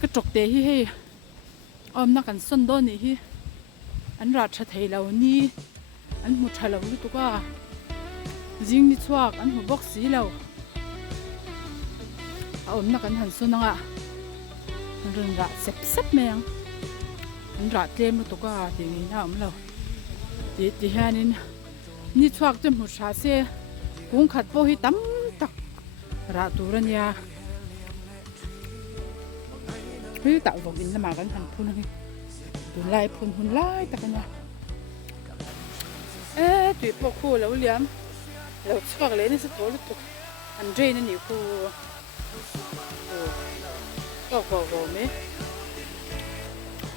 cái trọc tê hi nó cần xuân đó nè hi anh ra chặt thấy lâu ni anh một chặt lâu lutuk à riêng đi chuak anh một bóc xí lâu nó cần hành xuân à anh ra xếp xếp mèng anh ra thêm lutuk à thì nghĩ nào lâu thì hai nên ni chuak cho một chả xe cũng khát bao hi tắm tắc ra tủ ra nhà hui tạo Vawin là mà gần hành phun này tlai phun lai ta kanya tụi po khu lâu liam lâu chuak lấy nên sẽ tổ lực tục anh dây nên nhiều khu vào mấy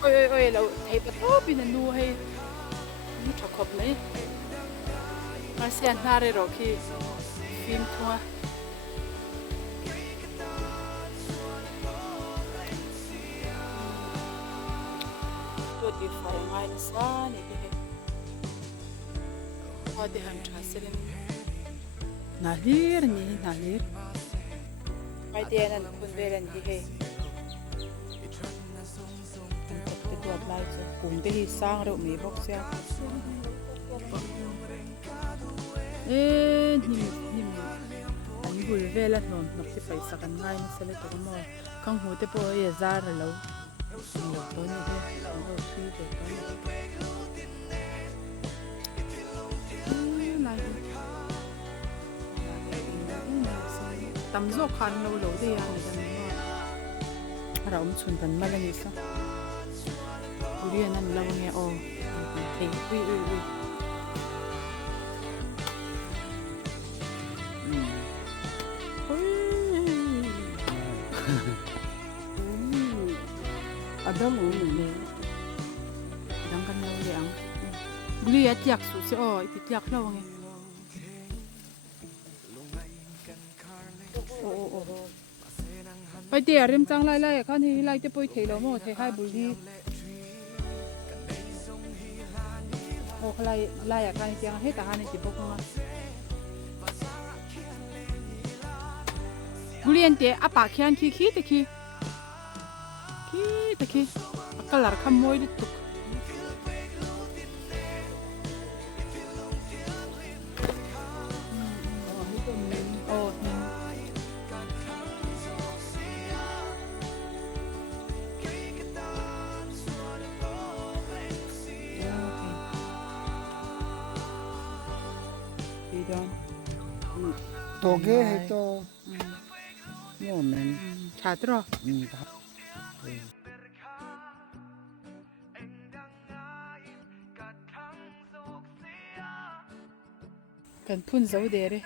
ôi lâu thấy bắt top bên nu hay nu chọc khop mấy mà xem na rồi khi phim thua thì phải ngay xa này cái họ thì hàng trả xe lên nà lir mai tiền anh phun về lên gì hết cái tuột lại chứ cùng cái sang rồi mấy bóc xe nhìn anh vui về là nó sẽ phải sạc anh ngay nó sẽ lấy tụi nó không hồi tới bây giờ ra rồi lâu nhiều tối như thế không có suy về tối tắm gió khăn lâu lâu đi ăn được mà rau xuân tấn mà là gì sao uri anh lâu nghe ô thấy ui ada mau nih, kadang kan mau liang, beli ya tiak susi itu tiak lah wangi. Bây giờ em trang lại con thì lại tiếp bôi thấy lo mà thấy hai buli, lại à con tiếng hết cả hai này chỉ bốc không à. Buli anh thế apa kian khi thế khi taki akalar kamoy lutuk toge heto momen chadro kan phun dấu đề đấy